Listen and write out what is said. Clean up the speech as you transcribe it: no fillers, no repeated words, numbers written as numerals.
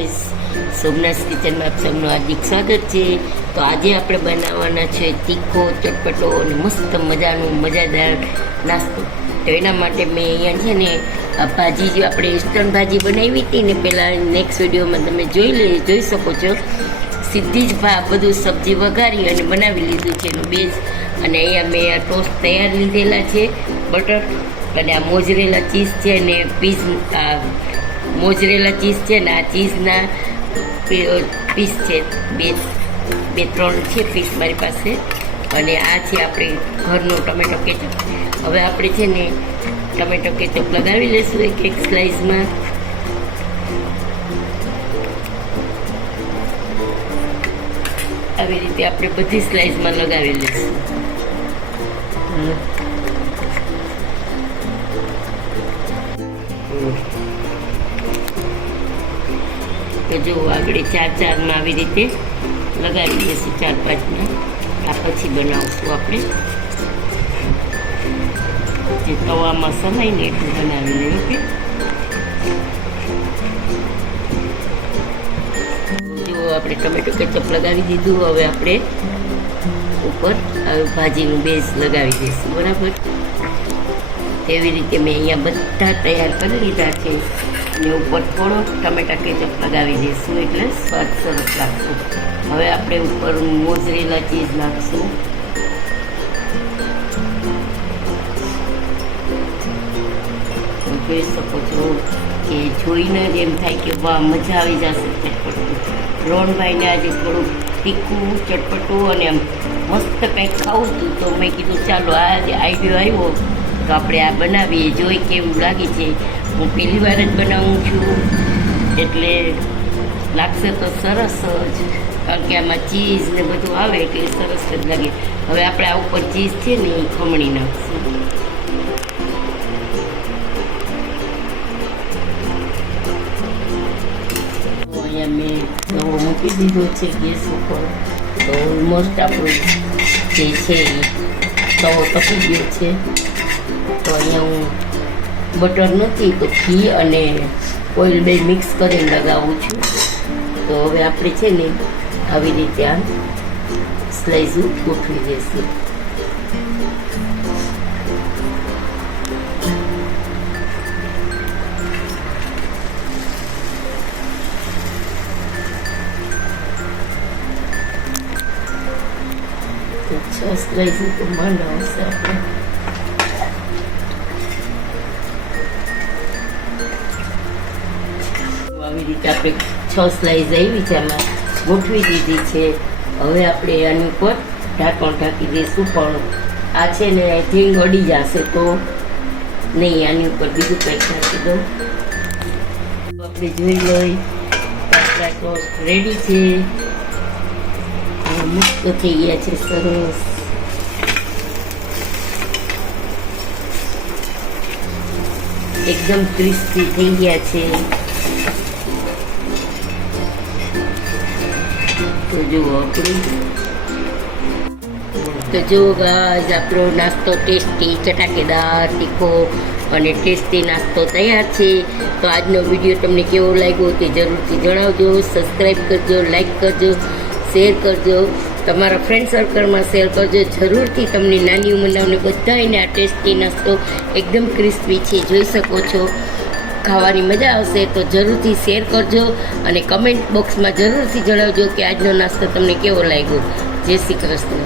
Guys, Somnath કિચનમાં આપ સૌનું હાર્દિક સ્વાગત છે. તો આજે આપણે બનાવવાના છે તીખો, ચટપટો અને મસ્ત મજાદાર નાસ્તો. તો એના માટે મેં અહીંયા છે ને ભાજી, જે આપણે ઇન્સ્ટન્ટ ભાજી બનાવી હતી ને પહેલાં, નેક્સ્ટ વિડીયોમાં તમે જોઈ શકો છો. સીધી જ બધું સબ્જી વઘારી અને બનાવી લીધું છે એનું બેઝ. અને અહીંયા મેં ટોસ્ટ તૈયાર લીધેલા છે, બટર, અને આ મોજરેલા ચીઝ છે ને મોજરેલા ચીઝ છે ને આ ચીઝના પીસ છે, બે ત્રણ છે પીસ મારી પાસે. અને આ છે આપણે ઘરનો ટમેટો કેચઅપ. હવે આપણે છે ને ટમેટો કેચઅપ લગાવી લઈશું એક સ્લાઇસમાં. આવી રીતે આપણે બધી સ્લાઇસમાં લગાવી લઈશું. તો જો આગળ ચારમાં આવી રીતે લગાવી દઈશું, 4-5માં. આ પછી બનાવશું આપણે જે તવામાં સમાય ને એટલું બનાવી લઈએ. ઓકે, જો આપણે ટમેટો કેચઅપ લગાવી દીધું. હવે આપણે ઉપર ભાજીનું બેઝ લગાવી દઈશું, બરાબર. એવી રીતે મેં અહીંયા બધા તૈયાર કરી લીધા છે. અને ઉપર થોડો ટમેટા કેચઅપ લગાવી દઈશું એટલે સ્વાદ સરસ લાગશે. હવે આપણે ઉપર મોઝરેલા ચીઝ નાખશું. જોઈ શકો છો કે જોઈને જ એમ થાય કે વાહ, મજા આવી જશે ચટપટું. રોહનભાઈને આજે થોડું તીખું, ચટપટું અને આમ મસ્ત કંઈક ખાવું હતું, તો મેં કીધું ચાલો આ જે આઈડિયો આવ્યો તો આપણે આ બનાવીએ, જોઈ કેવું લાગે છે. હું પહેલી વાર જ બનાવું છું એટલે લાગશે તો સરસ જ, કારણ કે આમાં ચીઝ ને બધું આવે એટલે સરસ જ લાગે. હવે આપણે આ ઉપર ચીઝ છે ને એ ખમણી નાખશું. અહીંયા મેં તવો મૂકી દીધો છે ગેસ ઉપર. તો ઓલમોસ્ટ આપણું જે છે એ તવો તપી ગયો છે. તો અહીંયા હું બટર નથી તો ઘી અને ઓઇલ બે મિક્સ કરીને લગાવું છું. તો હવે આપણે છે ને આવી રીતે આ સ્લાઇઝું ગોઠવી દઈશું. તો 6 સ્લાઇઝ તો માંડ આવશે આપણે. આવી રીતે આપણે 6 સ્લાઇસ આવી છે, આમાં ગોઠવી દીધી છે. હવે આપણે આની ઉપર ઢાંકણ ઢાંકી દઈશું. પણ આ છે ને આઈ થિંક અડી જશે, તો નહીં, આની ઉપર બીજું કંઈક ઢાંકી દઉં. આપણે જોઈ લઈ આપણા ટોસ્ટ રેડી છે. મસ્ત થઈ ગયા છે, સરસ. એકદમ ક્રિસ્પી થઈ ગયા છે. તો જુઓ ગાઈઝ, આપણો નાસ્તો ટેસ્ટી, ચટાકેદાર, તીખો અને ટેસ્ટી નાસ્તો તૈયાર છે. તો આજનો વિડીયો તમને કેવો લાગ્યો તે જરૂરથી જણાવજો. સબસ્ક્રાઈબ કરજો, લાઈક કરજો, શેર કરજો, તમારા ફ્રેન્ડ સર્કલમાં શેર કરજો જરૂરથી. તમને નાની ઉંમરનાઓને બધાને આ ટેસ્ટી નાસ્તો એકદમ ક્રિસ્પી છે, જોઈ શકો છો. ખાવાની મજા આવશે તો જરૂરથી શેર કરજો અને કમેન્ટ બોક્સમાં જરૂરથી જણાવજો કે આજનો નાસ્તો તમને કેવો લાગ્યો. જય શ્રી કૃષ્ણ.